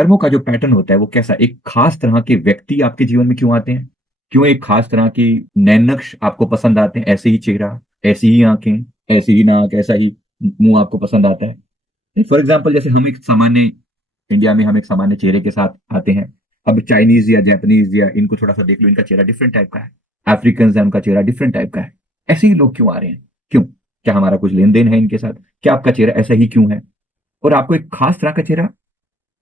कर्मों का जो पैटर्न होता है वो कैसा, एक खास तरह के व्यक्ति आपके जीवन में क्यों आते हैं, क्यों एक खास तरह की नैन नक्श आपको पसंद आते हैं, ऐसे ही चेहरा, ऐसी ही आंखें, ऐसी ही नाक, ऐसा ही मुंह आपको पसंद आता है। फॉर एग्जाम्पल जैसे हम एक सामान्य, इंडिया में हम एक सामान्य चेहरे के साथ आते हैं। अब चाइनीज या जापानीज या इनको थोड़ा सा देख लो, इनका चेहरा डिफरेंट टाइप का है। अफ्रीकन है, उनका चेहरा डिफरेंट टाइप का है। ऐसे ही लोग क्यों आ रहे हैं, क्यों? क्या हमारा कुछ लेन देन है इनके साथ? क्या आपका चेहरा ऐसा ही क्यों है? और आपको एक खास तरह का चेहरा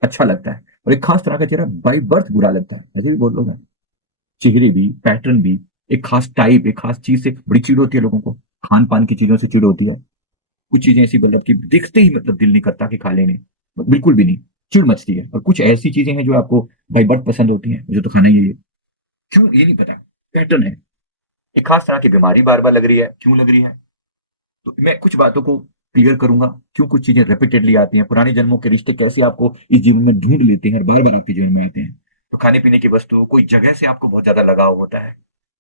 अच्छा लगता है और एक खास तरह का चेहरा बाई बर्थ बुरा लगता है, ऐसे भी बहुत लोग हैं। चेहरे भी, पैटर्न भी, एक खास टाइप, एक खास चीज से बड़ी चिढ़ होती है लोगों को। खान पान की चीजों से चिढ़ होती है। कुछ चीजें ऐसी मतलब कि देखते ही मतलब दिल नहीं करता कि खा लेने, बिल्कुल भी नहीं, चिढ़ मचती है। और कुछ ऐसी चीजें हैं जो आपको बाई बर्थ पसंद होती हैं, मुझे तो खाना ही है ये। क्यों, ये नहीं पता। पैटर्न है। एक खास तरह की बीमारी बार बार लग रही है, क्यों लग रही है? तो मैं कुछ बातों को क्लियर करूंगा, क्यों कुछ चीजें रिपीटेडली आती हैं, पुराने जन्मों के रिश्ते कैसे आपको इस जीवन में ढूंढ लेते हैं और बार बार आपके जीवन में आते हैं। तो खाने पीने की वस्तु, कोई जगह से आपको बहुत ज्यादा लगाव होता है,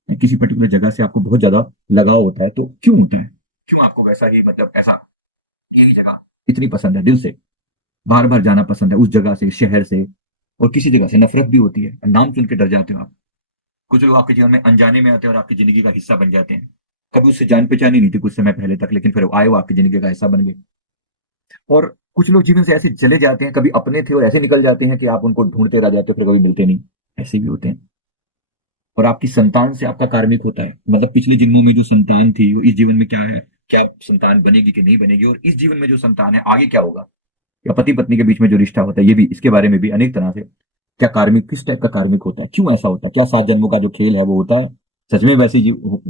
किसी पर्टिकुलर जगह से आपको बहुत ज्यादा लगाव होता है, तो क्यों होता है? क्यों आपको वैसा ही मतलब ऐसा, यही जगह इतनी पसंद है, दिल से बार बार जाना पसंद है उस जगह से, शहर से। और किसी जगह से नफरत भी होती है, नाम सुन के डर जाते हो आप। कुछ लोग आपके जीवन में अनजाने में आते हैं और आपकी जिंदगी का हिस्सा बन जाते हैं। कभी उससे जान पहचान ही नहीं थी कुछ समय पहले तक, लेकिन फिर आए वो आपकी जिंदगी का हिस्सा बन गए। और कुछ लोग जीवन से ऐसे चले जाते हैं, कभी अपने थे और ऐसे निकल जाते हैं कि आप उनको ढूंढते रह जाते हो, फिर कभी मिलते नहीं। ऐसे भी होते हैं। और आपकी संतान से आपका कार्मिक होता है, मतलब पिछले जन्मों में जो संतान थी वो इस जीवन में क्या है, क्या संतान बनेगी कि नहीं बनेगी, और इस जीवन में जो संतान है आगे क्या होगा। या पति पत्नी के बीच में जो रिश्ता होता है, ये भी, इसके बारे में भी अनेक तरह से, क्या कार्मिक, किस टाइप का कार्मिक होता है, क्यों ऐसा होता है, क्या 7 जन्मों का जो खेल है वो होता है, सच में वैसी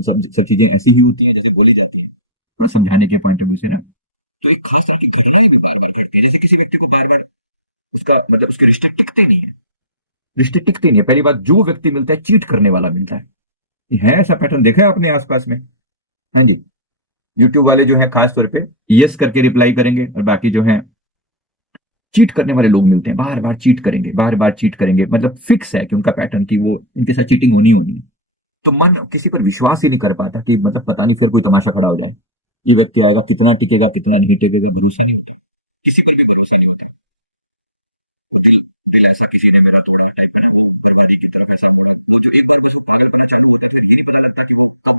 सब चीजें ऐसी ही होती हैं जैसे बोली जाती है, थोड़ा समझाने के पॉइंट ऑफ व्यू से ना। तो एक खास तरह की घटनाएं भी बार बार घटती है, जैसे किसी व्यक्ति को बार बार उसका मतलब उसके रिश्ते टिकते नहीं है। रिश्ते टिकते नहीं है, पहली बात, जो व्यक्ति मिलता है चीट करने वाला मिलता है। ये है, ऐसा पैटर्न देखा है अपने आसपास में? हाँ जी। यूट्यूब वाले जो है खास तौर पे यस करके रिप्लाई करेंगे, और बाकी जो है चीट करने वाले लोग मिलते हैं, बार बार चीट करेंगे, बार बार चीट करेंगे, मतलब फिक्स है कि उनका पैटर्न की वो इनके साथ चीटिंग होनी होनी है। तो मन किसी पर विश्वास ही नहीं कर पाता कि मतलब पता नहीं फिर कोई तमाशा खड़ा हो जाए। ये व्यक्ति आएगा, कितना टिकेगा कितना नहीं टिकेगा, भरोसा नहीं होता। किसी पर भी भरोसा नहीं होता। वो दिल ऐसा किसी ने मेरा थोड़ा टाइम बना, वो बर्बादी की तरफ ऐसा मुड़ा, वो जो एक बार में सुधार करना चालू होते थे, ये नहीं पता लगता कि वो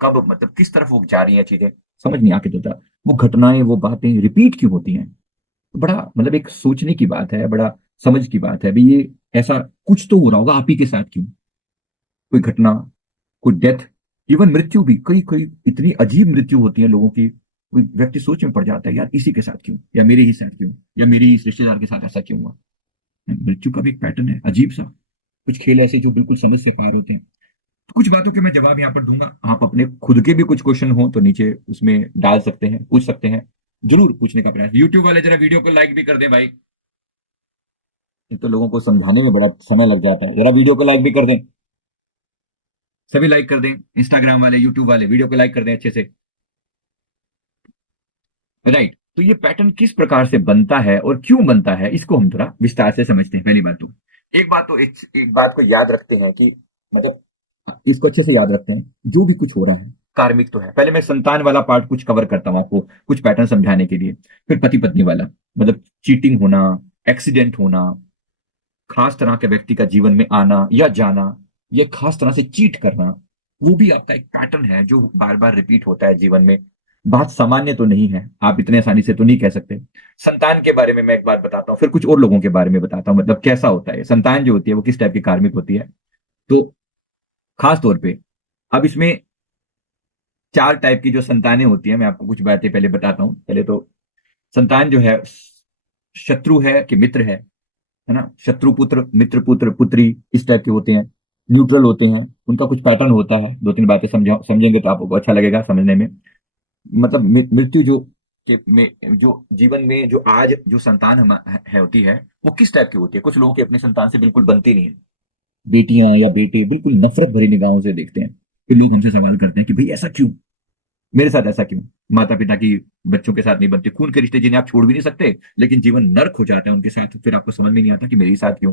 कब मतलब किस तरफ वो जा रही है चीजें, समझ नहीं आके देता। वो घटनाएं, वो बातें रिपीट क्यों होती हैं? बड़ा मतलब एक सोचने की बात है, बड़ा समझ की बात है भाई। ये ऐसा कुछ तो हो रहा होगा आप ही के साथ, क्यों? कोई घटना, कोई डेथ, इवन मृत्यु भी, कई कई इतनी अजीब मृत्यु होती है लोगों की। कोई व्यक्ति सोच में पड़ जाता है, यार इसी के साथ क्यों, या मेरे ही साथ क्यों, या मेरी इस रिश्तेदार के साथ ऐसा क्यों हुआ। मृत्यु का भी एक पैटर्न है अजीब सा। कुछ खेल ऐसे जो बिल्कुल समझ से पार होते हैं। तो कुछ बातों के मैं जवाब यहाँ पर दूंगा, आप अपने खुद के भी कुछ क्वेश्चन हो तो नीचे उसमें डाल सकते हैं, पूछ सकते हैं। जरूर पूछने का प्रयास, यूट्यूब वाले जरा वीडियो को लाइक भी कर दें भाई। एक तो लोगों को समझाने में बड़ा समय लग जाता है, जरा वीडियो को लाइक भी कर दें। सभी लाइक कर दें, इंस्टाग्राम वाले, यूट्यूब वाले वीडियो को लाइक कर दें अच्छे से। राइट, तो ये पैटर्न किस प्रकार से बनता है और क्यों बनता है, इसको हम थोड़ा विस्तार से समझते हैं। पहली बात तो, एक बात को याद रखते हैं कि मतलब इसको अच्छे से याद रखते हैं, जो भी कुछ हो रहा है कार्मिक तो है। पहले मैं संतान वाला पार्ट कुछ कवर करता हूं आपको, कुछ पैटर्न समझाने के लिए। फिर पति पत्नी वाला, मतलब चीटिंग होना, एक्सीडेंट होना, खास तरह के व्यक्ति का जीवन में आना या जाना, ये खास तरह से चीट करना, वो भी आपका एक पैटर्न है जो बार बार रिपीट होता है जीवन में। बात सामान्य तो नहीं है, आप इतने आसानी से तो नहीं कह सकते। संतान के बारे में मैं एक बात बताता हूँ, फिर कुछ और लोगों के बारे में बताता हूँ, मतलब कैसा होता है संतान जो होती है वो किस टाइप की कार्मिक होती है। तो खास तौर पे अब इसमें 4 टाइप की जो संतानें होती है, मैं आपको कुछ बातें पहले बताता हूँ। पहले तो संतान जो है, शत्रु है कि मित्र है ना, शत्रु पुत्र, मित्र पुत्र, पुत्री, इस टाइप के होते हैं। न्यूट्रल होते हैं, उनका कुछ पैटर्न होता है। 2-3 बातें समझेंगे तो आपको अच्छा लगेगा समझने में। मतलब मृत्यु जो के में जो जीवन में जो आज जो संतान है होती है, वो किस टाइप की होती है। कुछ लोगों की अपने संतान से बिल्कुल बनती नहीं है, बेटियां या बेटे बिल्कुल नफरत भरी निगाहों से देखते हैं। फिर लोग हमसे सवाल करते हैं कि भाई ऐसा क्यों, मेरे साथ ऐसा क्यों। माता पिता की बच्चों के साथ नहीं बनती, खून के रिश्ते जिन्हें आप छोड़ भी नहीं सकते, लेकिन जीवन नर्क हो जाता है उनके साथ, फिर आपको समझ में नहीं आता कि मेरे साथ क्यों।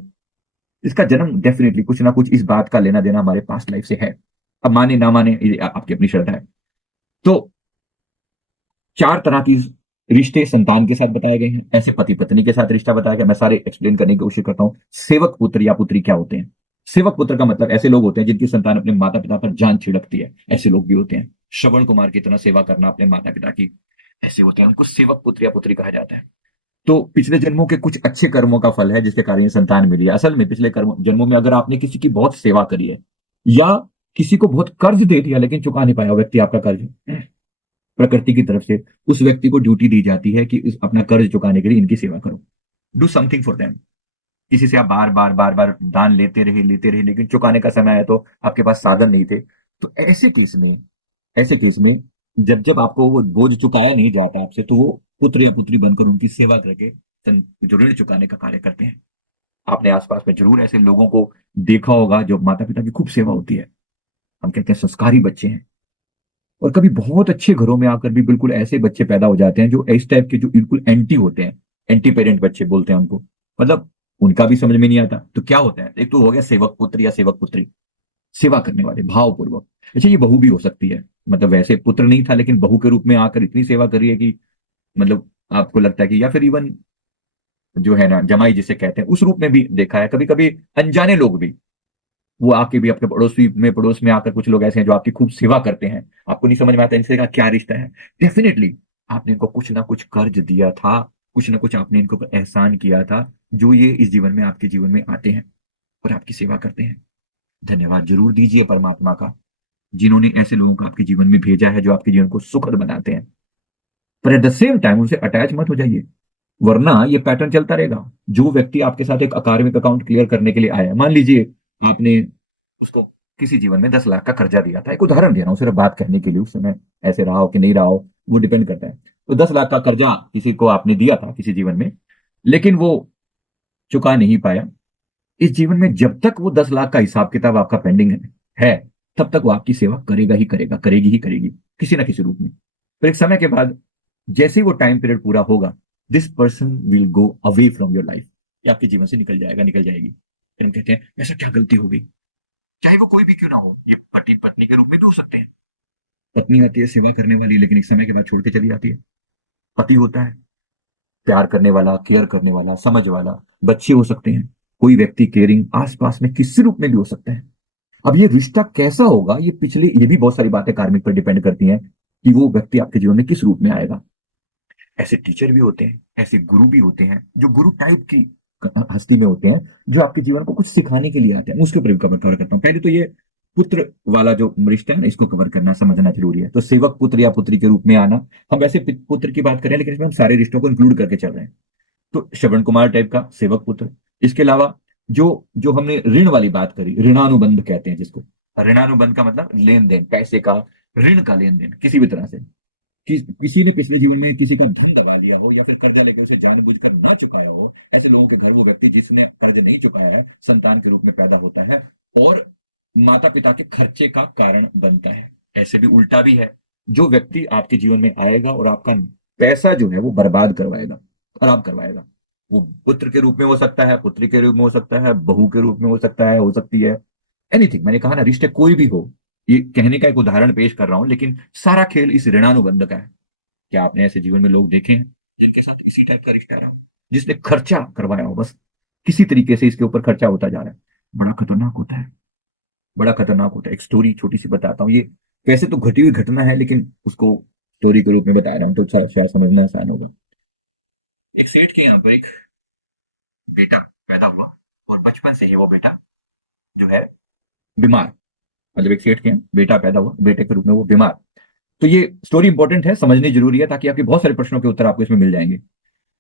इसका जन्म डेफिनेटली कुछ ना कुछ इस बात का लेना देना हमारे पास्ट लाइफ से है। अब माने ना माने, ये आपकी अपनी श्रद्धा है। तो 4 तरह की रिश्ते संतान के साथ बताए गए हैं, ऐसे पति पत्नी के साथ रिश्ता बताया गया। मैं सारे एक्सप्लेन करने की कोशिश करता हूँ। सेवक पुत्र या पुत्री क्या होते हैं? सेवक पुत्र का मतलब ऐसे लोग होते हैं जिनकी संतान अपने माता पिता पर जान छिड़कती है, ऐसे लोग भी होते हैं। श्रवण कुमार की तरह सेवा करना अपने माता पिता की, ऐसे होते हैं, उनको सेवक पुत्र या पुत्री कहा जाता है। तो पिछले जन्मों के कुछ अच्छे कर्मों का फल है जिसके कारण ये संतान मिली है। असल में पिछले कर्म जन्मों में अगर आपने किसी की बहुत सेवा करी है, या किसी को बहुत कर्ज दे दिया लेकिन चुका नहीं पाया व्यक्ति आपका कर्ज, प्रकृति की तरफ से उस व्यक्ति को ड्यूटी दी जाती है कि अपना कर्ज चुकाने के लिए इनकी सेवा करो, डू समथिंग फॉर देम। किसी से आप बार बार बार बार दान लेते रहे लेकिन चुकाने का समय आया तो आपके पास साधन नहीं थे, तो ऐसे केस में जब जब आपको वो बोझ चुकाया नहीं जाता आपसे, तो वो पुत्र या पुत्री बनकर उनकी सेवा करके जो ऋण चुकाने का कार्य करते हैं। आपने आसपास में जरूर ऐसे लोगों को देखा होगा जो माता पिता की खूब सेवा होती है, हम कहते हैं संस्कारी बच्चे हैं। और कभी बहुत अच्छे घरों में आकर भी बिल्कुल ऐसे बच्चे पैदा हो जाते हैं जो इस टाइप के, जो बिल्कुल एंटी होते हैं, एंटी पेरेंट बच्चे बोलते हैं उनको, मतलब उनका भी समझ में नहीं आता। तो क्या होता है, एक तो हो गया सेवक पुत्र या सेवक पुत्री, सेवा करने वाले भावपूर्वक। अच्छा, ये बहू भी हो सकती है, मतलब वैसे पुत्र नहीं था लेकिन बहू के रूप में आकर इतनी सेवा करी है कि मतलब आपको लगता है कि, या फिर इवन जो है ना जमाई जिसे कहते हैं, उस रूप में भी देखा है। कभी कभी अनजाने लोग भी, वो आपके भी आपके पड़ोस में आकर कुछ लोग ऐसे हैं जो आपकी खूब सेवा करते हैं, आपको नहीं समझ में आता इनसे का क्या रिश्ता है। डेफिनेटली आपने इनको कुछ ना कुछ कर्ज दिया था, कुछ ना कुछ आपने इनको पर एहसान किया था, जो ये इस जीवन में आपके जीवन में आते हैं और आपकी सेवा करते हैं। धन्यवाद जरूर दीजिए परमात्मा का, जिन्होंने ऐसे लोगों को आपके जीवन में भेजा है जो आपके जीवन को सुखद बनाते हैं। पर एट द सेम टाइम उनसे अटैच मत हो जाइए, वरना ये पैटर्न चलता रहेगा। जो व्यक्ति आपके साथ एक अकार्मिक अकाउंट क्लियर करने के लिए आया, मान लीजिए आपने उसको किसी जीवन में 10 लाख का कर्जा दिया था, एक उदाहरण दे रहा हूँ सिर्फ बात करने के लिए, उस समय ऐसे रहा हो कि नहीं रहा हो वो डिपेंड करता है। तो 10 लाख का कर्जा किसी को आपने दिया था किसी जीवन में, लेकिन वो चुका नहीं पाया। इस जीवन में जब तक वो 10 लाख का हिसाब किताब आपका पेंडिंग है, तब तक वो आपकी सेवा करेगा ही करेगा, करेगी ही करेगी, किसी ना किसी रूप में। फिर एक समय के बाद जैसे ही वो टाइम पीरियड पूरा होगा, this person will go away from your life, ये आपके जीवन से निकल जाएगा, निकल जाएगी। फिर हम कहते हैं ऐसा क्या गलती हो गई, चाहे वो कोई भी क्यों ना हो, ये पति पत्नी के रूप में भी हो सकते हैं। पत्नी आती है सेवा करने वाली, लेकिन एक समय के बाद छोड़ के चली जाती है। पति होता है प्यार करने वाला, केयर करने वाला, समझ वाला। बच्चे हो सकते हैं, कोई व्यक्ति केयरिंग आसपास में किसी रूप में भी हो सकता है। अब ये रिश्ता कैसा होगा, ये भी बहुत सारी बातें कार्मिक पर डिपेंड करती हैं कि वो व्यक्ति आपके जीवन में किस रूप में आएगा। ऐसे टीचर भी होते हैं, ऐसे गुरु भी होते हैं जो गुरु टाइप की हस्ती में होते हैं, जो आपके जीवन को कुछ सिखाने के लिए आते हैं। उसके ऊपर भी कवर करता हूँ। पहले तो ये पुत्र वाला जो रिश्ता है ना, इसको कवर करना समझना जरूरी है। तो सेवक पुत्र या पुत्री के रूप में आना, हम वैसे पुत्र की बात कर रहे हैं लेकिन इसमें हम सारे रिश्तों को इंक्लूड करके चल रहे हैं। तो श्रवण कुमार टाइप का सेवक पुत्र। इसके अलावा जो जो हमने ऋण वाली बात करी, ऋणानुबंध कहते हैं जिसको। ऋणानुबंध का मतलब लेन देन, पैसे का, ऋण का लेन देन किसी भी तरह से। किसी ने पिछले जीवन में किसी का धन दबा लिया हो या फिर कर्जा लेकर उसे जानबूझकर ना चुकाया हो, ऐसे लोगों के घर वो व्यक्ति जिसने कर्ज नहीं चुकाया है संतान के रूप में पैदा होता है और माता पिता के खर्चे का कारण बनता है। ऐसे भी उल्टा भी है, जो व्यक्ति आपके जीवन में आएगा और आपका पैसा जो है वो बर्बाद करवाएगा, खराब करवाएगा। वो पुत्र के रूप में हो सकता है, पुत्री के रूप में हो सकता है, बहू के रूप में हो सकता है, हो सकती है, एनीथिंग। मैंने कहा ना, रिश्ते कोई भी हो, ये कहने का एक उदाहरण पेश कर रहा हूं, लेकिन सारा खेल इस ऋणानुबंध का है। क्या आपने ऐसे जीवन में लोग देखे हैं जिनके साथ इसी टाइप का रिश्ता रहा, जिसने खर्चा करवाया हो, बस किसी तरीके से इसके ऊपर खर्चा होता जा रहा है। बड़ा खतरनाक होता है, बड़ा खतरनाक होता है। एक स्टोरी छोटी सी बताता हूँ, ये वैसे तो घटी हुई घटना है लेकिन उसको स्टोरी के रूप में बता रहा हूँ तो शायद समझना आसान होगा। एक सेठ के यहाँ पर एक बेटा पैदा हुआ और बचपन से ही वो बेटा जो है बीमार, मतलब एक सेठ के यहाँ बेटा पैदा हुआ, बेटे के रूप में वो बीमार। तो ये स्टोरी इंपॉर्टेंट है, समझनी जरूरी है, ताकि आपके बहुत सारे प्रश्नों के उत्तर आपको इसमें मिल जाएंगे।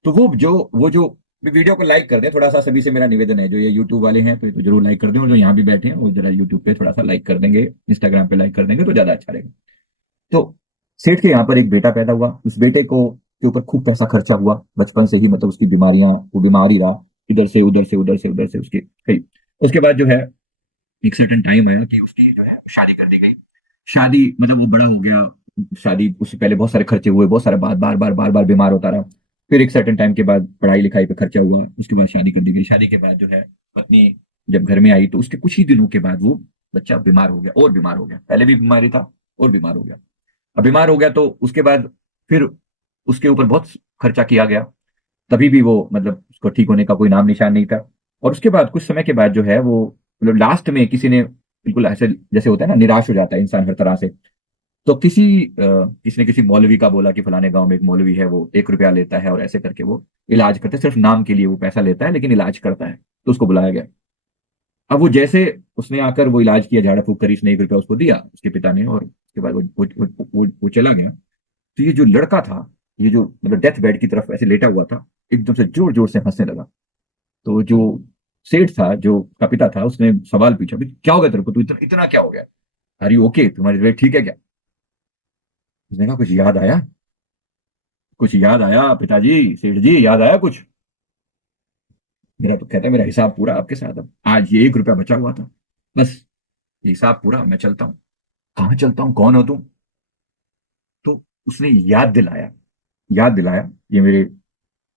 तो वो जो वीडियो को लाइक कर दें थोड़ा सा, सभी से मेरा निवेदन है। जो ये यूट्यूब वाले हैं तो ये तो जरूर लाइक कर दें, और जो यहाँ भी बैठे हैं वो जरा यूट्यूब पे थोड़ा सा लाइक कर देंगे, इंस्टाग्राम पे लाइक कर देंगे तो ज्यादा अच्छा रहेगा। तो सेठ के यहाँ पर एक बेटा पैदा हुआ, उस बेटे को के ऊपर खूब पैसा खर्चा हुआ बचपन से ही, मतलब उसकी बीमारियां, वो बीमार ही रहा, इधर से उधर से उधर से उधर से उसके कई। उसके बाद जो है एक सर्टेन टाइम आया कि उसकी जो है शादी कर दी गई। शादी मतलब वो बड़ा हो गया, शादी उससे पहले बहुत सारे खर्चे हुए, बहुत सारे बार बार बीमार होता रहा। फिर एक सर्टेन टाइम के बाद पढ़ाई लिखाई पे खर्चा हुआ, उसके बाद शादी कर दी गई। शादी के बाद जो है पत्नी जब घर में आई तो उसके कुछ ही दिनों के बाद वो बच्चा बीमार हो गया, और बीमार हो गया, पहले भी बीमारी था और बीमार हो गया। अब बीमार हो गया तो उसके बाद फिर उसके ऊपर बहुत खर्चा किया गया, तभी भी वो मतलब उसको ठीक होने का कोई नाम निशान नहीं था। और उसके बाद कुछ समय के बाद जो है वो मतलब लास्ट में किसी ने बिल्कुल ऐसे, जैसे होता है ना, निराश हो जाता है इंसान हर तरह से, तो किसी ने किसी मौलवी का बोला कि फलाने गांव में एक मौलवी है, वो 1 रुपया लेता है और ऐसे करके वो इलाज करता है, सिर्फ नाम के लिए वो पैसा लेता है लेकिन इलाज करता है। तो उसको बुलाया गया। अब वो जैसे उसने आकर वो इलाज किया, झाड़ा फूक करी, उसने 1 रुपया उसको दिया उसके पिता ने, और उसके बाद वो चला गया। तो ये जो लड़का था, ये जो मतलब डेथ बेड की तरफ ऐसे लेटा हुआ था, एकदम से जोर जोर से हंसने लगा। तो जो सेठ था, जो का पिता था, उसने सवाल पूछा, "भाई, क्या हो गया तेरे को, तू इतना क्या हो गया, अरे ओके, तुम्हारी तबीयत ठीक है क्या?" उसने कहा, कुछ याद आया, कुछ याद आया पिताजी, सेठ जी, याद आया कुछ? मेरा तो कहता है, मेरा हिसाब पूरा आपके साथ, अब आज ये 1 रुपया बचा हुआ था, बस हिसाब पूरा, मैं चलता हूँ। कहाँ चलता हूँ, कौन हो तुम? तो उसने याद दिलाया, ये मेरे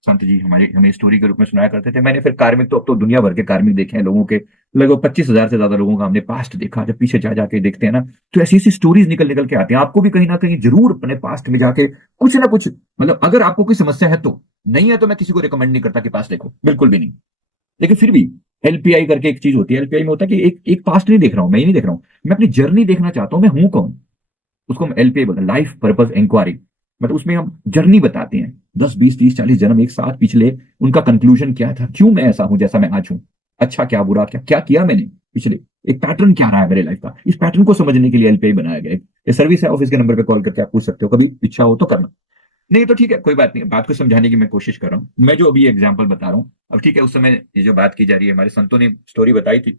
संत जी हमारे हमें स्टोरी के रूप में सुनाया करते थे। मैंने फिर कार्मिक, तो अब तो दुनिया भर के कार्मिक देखे हैं लोगों के, लगभग 25,000 से ज्यादा लोगों का हमने पास्ट देखा। जब पीछे जा जाके देखते हैं ना, तो ऐसी ऐसी स्टोरीज निकल निकल के आती हैं। आपको भी कहीं ना कहीं जरूर अपने पास्ट में जाके कुछ ना कुछ, मतलब अगर आपको कोई समस्या है तो, नहीं है तो मैं किसी को रिकमेंड नहीं करता कि पास्ट देखो, बिल्कुल भी नहीं। लेकिन फिर भी एलपीआई करके एक चीज होती है, एलपीआई में होता है कि एक एक पास्ट नहीं देख रहा हूं, मैं ये नहीं देख रहा हूं, मैं अपनी जर्नी देखना चाहता हूं, मैं हूं कौन। उसको हम एलपीआई बोलते हैं, लाइफ पर्पस इंक्वायरी। मतलब उसमें हम जर्नी बताते हैं, 10 20 30 40 जन्म एक साथ पिछले, उनका कंक्लूजन क्या था, क्यों मैं ऐसा हूं जैसा मैं आज हूं, अच्छा क्या बुरा क्या क्या किया मैंने पिछले, एक पैटर्न क्या रहा है मेरे लाइफ का। इस पैटर्न को समझने के लिए एलपीआई बनाया गया है। ये सर्विस है, ऑफिस के नंबर पे कॉल करके आप पूछ सकते हो, कभी इच्छा हो तो करना। नहीं तो ठीक है, कोई बात नहीं, बात को समझाने की मैं कोशिश कर रहा हूँ। मैं जो अभी एग्जाम्पल बता रहा हूँ, अब ठीक है, उस समय ये जो बात की जा रही है, हमारे संतों ने स्टोरी बताई थी।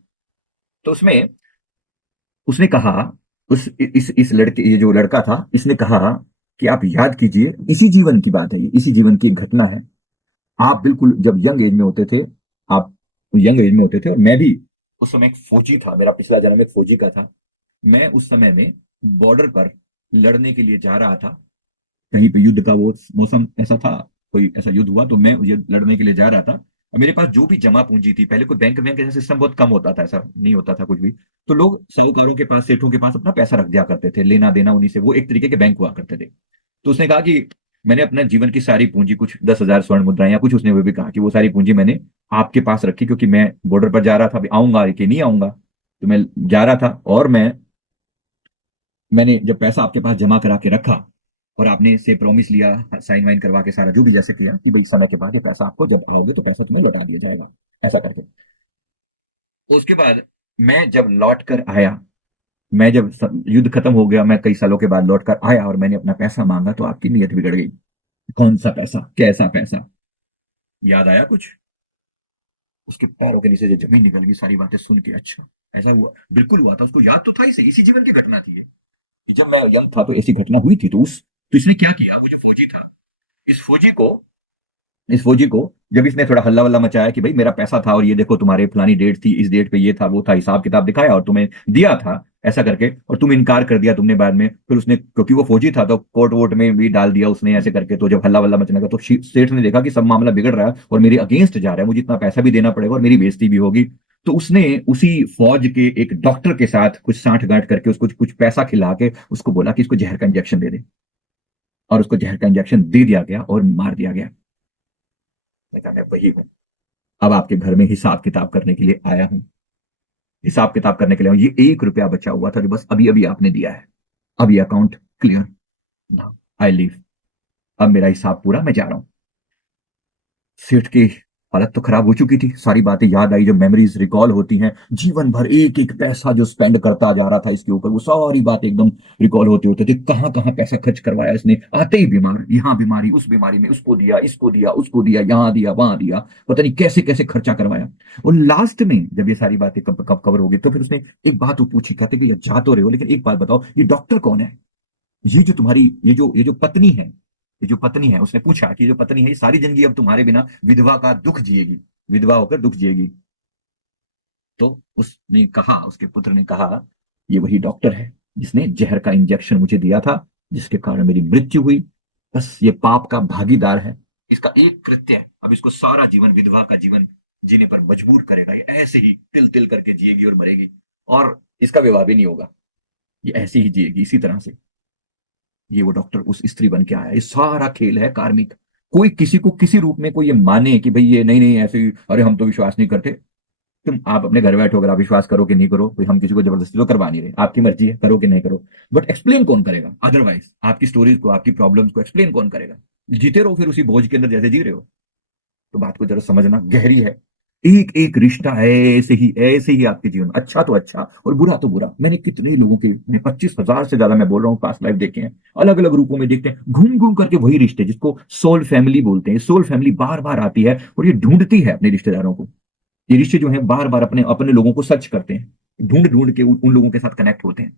तो उसमें उसने कहा, उस इस लड़के, ये जो लड़का था, इसने कहा कि आप याद कीजिए, इसी जीवन की बात है ये, इसी जीवन की एक घटना है। आप बिल्कुल जब यंग एज में होते थे, आप यंग एज में होते थे, और मैं भी उस समय एक फौजी था, मेरा पिछला जन्म एक फौजी का था। मैं उस समय में बॉर्डर पर लड़ने के लिए जा रहा था, कहीं पे युद्ध का वो मौसम ऐसा था, कोई ऐसा युद्ध हुआ, तो मैं ये लड़ने के लिए जा रहा था। और मेरे पास जो भी जमा पूंजी थी, पहले कोई बैंक बैंक ऐसा सिस्टम बहुत कम होता था, ऐसा नहीं होता था कुछ भी, तो लोग साहूकारों के पास, सेठों के पास अपना पैसा रख दिया करते थे, लेना देना उन्हीं से, वो एक तरीके के बैंक हुआ करते थे। तो उसने कहा कि मैंने अपने जीवन की सारी पूंजी, कुछ 10,000 स्वर्ण मुद्राएं या कुछ, उसने वो भी कहा कि वो सारी पूंजी मैंने आपके पास रखी, क्योंकि मैं बॉर्डर पर जा रहा था, अभी आऊंगा कि नहीं आऊंगा, तो मैं जा रहा था, और मैंने जब पैसा आपके पास जमा करा के रखा, और आपने इससे प्रॉमिस लिया, साइन वाइन करवा के सारा जो भी जैसे किया, कि भाई समय के बाद ये पैसा आपको जब आओगे तो पैसा तुम्हें लौटा दिया जाएगा, ऐसा करके। उसके बाद मैं जब लौट कर आया, मैं जब युद्ध खत्म हो गया, मैं कई सालों के बाद लौट कर आया और मैंने अपना पैसा मांगा, तो आपकी नीयत बिगड़ गई। कौन सा पैसा, कैसा पैसा, याद आया कुछ? उसके पैरों के नीचे से जमीन निकल गई, सारी बातें सुन के। अच्छा, ऐसा हुआ, बिल्कुल हुआ था, उसको याद तो था, इसी जीवन की घटना थी ये। जब मैं यंग था तो ऐसी घटना हुई थी, तो इसने क्या किया, वो जो फौजी था, इस फौजी को इस फौजी को जब इसने थोड़ा हल्ला वल्ला मचाया कि भाई मेरा पैसा था, और ये देखो तुम्हारे फलानी डेट थी, इस डेट पे ये था वो था, हिसाब किताब दिखाया और तुम्हें दिया था, ऐसा करके, और तुम इनकार कर दिया तुमने बाद में, फिर उसने, क्योंकि वो फौजी था, तो कोर्ट वोट में भी डाल दिया उसने, ऐसे करके। तो जब हल्ला वल्ला मचने लगा, तो सेठ ने देखा कि सब मामला बिगड़ रहा है और मेरे अगेंस्ट जा रहा है, मुझे इतना पैसा भी देना पड़ेगा और मेरी बेइज्जती भी होगी। तो उसने उसी फौज के एक डॉक्टर के साथ कुछ साठ गांठ करके उसको कुछ पैसा खिला के उसको बोला कि इसको जहर का इंजेक्शन दे दे, और उसको जहर का इंजेक्शन दे दिया गया और मार दिया गया। मैं वही हूँ, अब आपके घर में हिसाब किताब करने के लिए आया हूं, हिसाब किताब करने के लिए ये 1 रुपया बचा हुआ था जो बस अभी अभी आपने दिया है, अब ये account clear, now I leave, अब मेरा हिसाब पूरा, मैं जा रहा हूं। सेठ की हालत तो खराब हो चुकी थी, सारी बातें याद आई, जो मेमोरीज रिकॉल होती हैं, जीवन भर एक एक पैसा जो स्पेंड करता जा रहा था इसके ऊपर, वो सारी बातें एकदम रिकॉल होते होते थे, कहां कहां पैसा खर्च करवाया इसने, आते ही बीमार, यहाँ बीमारी, उस बीमारी में उसको दिया, इसको दिया, उसको दिया, यहाँ दिया, वहां दिया, पता नहीं कैसे कैसे खर्चा करवाया। और लास्ट में जब ये सारी बातें कब कब कवर हो गई, तो फिर उसने एक बात वो पूछी, कहते कि जा तो रहे हो, लेकिन एक बात बताओ, ये डॉक्टर कौन है, ये जो तुम्हारी, ये जो पत्नी है, ये जो पत्नी है, उसने पूछा कि जो पत्नी है, ये सारी जिंदगी अब तुम्हारे बिना विधवा का दुख जिएगी, विधवा होकर दुख जिएगी। तो उसने कहा, उसके पुत्र ने कहा, ये वही डॉक्टर है जिसने जहर का इंजेक्शन मुझे दिया था, जिसके कारण मेरी मृत्यु हुई। बस ये पाप का भागीदार है, इसका एक कृत्य है, अब इसको सारा जीवन विधवा का जीवन जीने पर मजबूर करेगा, ये ऐसे ही तिल तिल करके जिएगी और मरेगी, और इसका विवाह भी नहीं होगा, ये ऐसे ही जिएगी इसी तरह से। ये वो डॉक्टर उस स्त्री बन के आया, ये सारा खेल है कार्मिक। कोई किसी को किसी रूप में कोई ये माने कि भाई ये नहीं नहीं ऐसे ही, अरे हम तो विश्वास नहीं करते। तुम आप अपने घर बैठो, अगर आप विश्वास करो कि नहीं करो, कोई हम किसी को जबरदस्ती तो करवा नहीं रहे, आपकी मर्जी है करो कि नहीं करो। बट एक्सप्लेन कौन करेगा अदरवाइज? आपकी स्टोरीज को, आपकी प्रॉब्लम्स को एक्सप्लेन कौन करेगा? जीते रहो फिर उसी बोझ के अंदर जैसे जी रहे हो। तो बात को जरा समझना, गहरी है। एक एक रिश्ता है ऐसे ही आपके जीवन में, अच्छा तो अच्छा और बुरा तो बुरा। मैंने कितने लोगों के, 25,000 से ज्यादा मैं बोल रहा हूँ पास्ट लाइफ देखे हैं, अलग अलग रूपों में देखते हैं, घूम घूम करके वही रिश्ते जिसको सोल फैमिली बोलते हैं। सोल फैमिली बार बार आती है और ये ढूंढती है अपने रिश्तेदारों को। ये रिश्ते जो है बार बार अपने अपने लोगों को सर्च करते हैं, ढूंढ ढूंढ के उन लोगों के साथ कनेक्ट होते हैं।